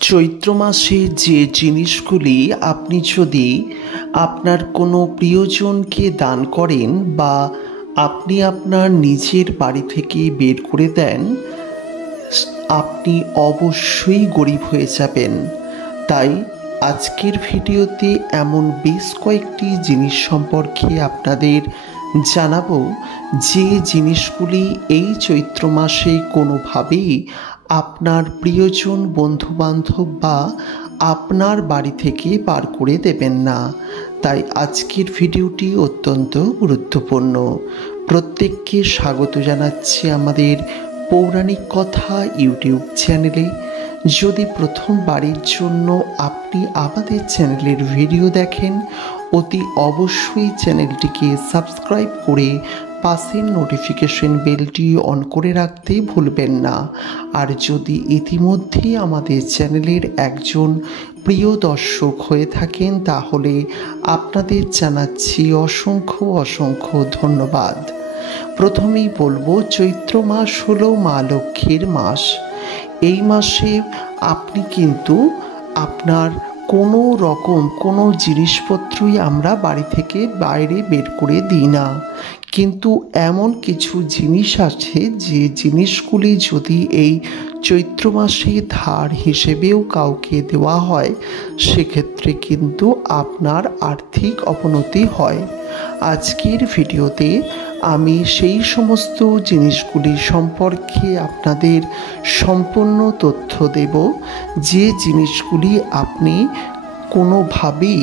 চৈত্র মাসে যে জিনিসগুলি আপনি যদি আপনার কোনো প্রিয়জনকে দান করেন বা আপনি আপনার নিজের বাড়ি থেকে বের করে দেন, আপনি অবশ্যই গরিব হয়ে যাবেন। তাই আজকের ভিডিওতে এমন বেশ কয়েকটি জিনিস সম্পর্কে আপনাদের জানাবো, যে জিনিসগুলি এই চৈত্র মাসে কোনোভাবেই আপনার প্রিয়জন, বন্ধুবান্ধব বা আপনার বাড়ি থেকে পার করে দেবেন না। তাই আজকের ভিডিওটি অত্যন্ত গুরুত্বপূর্ণ। প্রত্যেককে স্বাগত জানাচ্ছি আমাদের পৌরাণিক কথা ইউটিউব চ্যানেলে। যদি প্রথমবারের জন্য আপনি আমাদের চ্যানেলের ভিডিও দেখেন, অতি অবশ্যই চ্যানেলটিকে সাবস্ক্রাইব করে পাশের নোটিফিকেশন বেলটি অন করে রাখতে ভুলবেন না। আর যদি ইতিমধ্যেই আমাদের চ্যানেলের একজন প্রিয় দর্শক হয়ে থাকেন, তাহলে আপনাদের জানাচ্ছি অসংখ্য অসংখ্য ধন্যবাদ। প্রথমেই বলবো, চৈত্র মাস হলো মা লক্ষ্মীর মাস। এই মাসে আপনি কিন্তু আপনার কোনো জিনিসপত্রই আমরা বাড়ি থেকে বাইরে বের করে দিই না, কিন্তু এমন কিছু জিনিস আছে যে জিনিসগুলি যদি এই চৈত্র মাসে ধার হিসেবেও কাউকে দেওয়া হয়, সেক্ষেত্রে কিন্তু আপনার আর্থিক অবনতি হয়। আজকের ভিডিওতে আমি সেই সমস্ত জিনিসগুলি সম্পর্কে আপনাদের সম্পূর্ণ তথ্য দেব, যে জিনিসগুলি আপনি কোনোভাবেই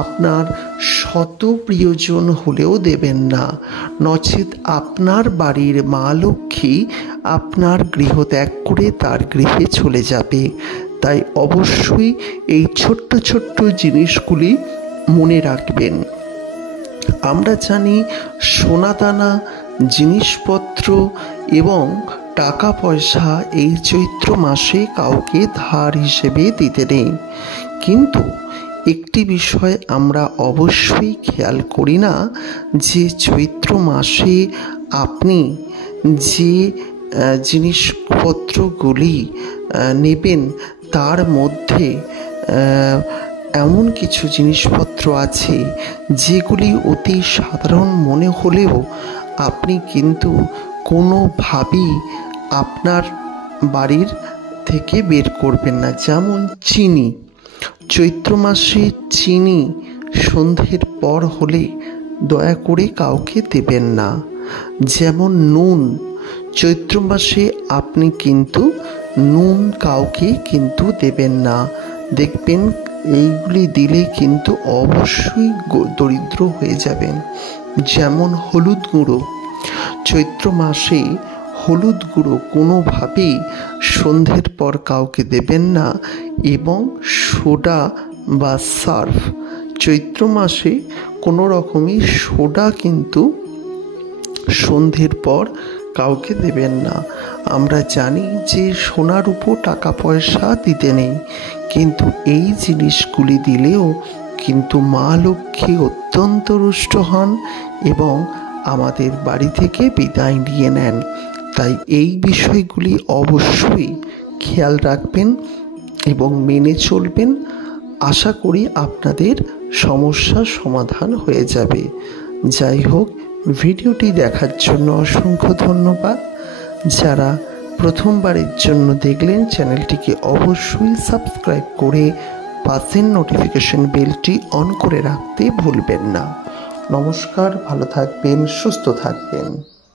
আপনার শত প্রিয়জন হলেও দেবেন না, নচেত আপনার বাড়ির মা লক্ষ্মী আপনার গৃহ ত্যাগ করে তার গৃহে চলে যাবে। তাই অবশ্যই এই ছোট্ট ছোট্ট জিনিসগুলি মনে রাখবেন। আমরা জানি সোনাদানা, জিনিসপত্র এবং টাকা পয়সা এই চৈত্র মাসে কাউকে ধার হিসেবে দিতে নেই, কিন্তু একটি বিষয় আমরা অবশ্যই খেয়াল করি না, যে চৈত্র মাসে আপনি যে জিনিসপত্রগুলি নেবেন, তার মধ্যে এমন কিছু জিনিসপত্র আছে যেগুলি অতি সাধারণ মনে হলেও আপনি কিন্তু কোনোভাবেই আপনার বাড়ির থেকে বের করবেন না। যেমন চিনি, চৈত্র মাসে চিনি সন্ধ্যের পর হলে দয়া করে কাউকে দেবেন না। যেমন নুন, চৈত্র মাসে আপনি কিন্তু নুন কাউকে কিন্তু দেবেন না। দেখবেন এইগুলি দিলে কিন্তু অবশ্যই দরিদ্র হয়ে যাবেন। যেমন হলুদ গুঁড়ো, চৈত্র মাসে হলুদ গুঁড়ো কোনোভাবেই সন্ধ্যের পর কাউকে দেবেন না। এবং সোডা বা সার্ফ, চৈত্র মাসে কোনো রকমই সোডা কিন্তু সন্ধ্যের পর কাউকে দেবেন না। আমরা জানি যে সোনার উপর টাকা পয়সা দিতে নেই, কিন্তু এই জিনিসগুলি দিলেও কিন্তু মা লক্ষ্মী অত্যন্ত রুষ্ট হন এবং আমাদের বাড়ি থেকে বিদায় নিয়ে নেন। তাই এই বিষয়গুলি অবশ্যই খেয়াল রাখবেন এবং মেনে চলবেন। আশা করি আপনাদের সমস্যার সমাধান হয়ে যাবে। যাই হোক, ভিডিওটি দেখার জন্য অসংখ্য ধন্যবাদ। যারা প্রথমবারের জন্য দেখলেন, চ্যানেলটিকে অবশ্যই সাবস্ক্রাইব করে পাশের নোটিফিকেশন বেলটি অন করে রাখতে ভুলবেন না। নমস্কার, ভালো থাকবেন, সুস্থ থাকবেন।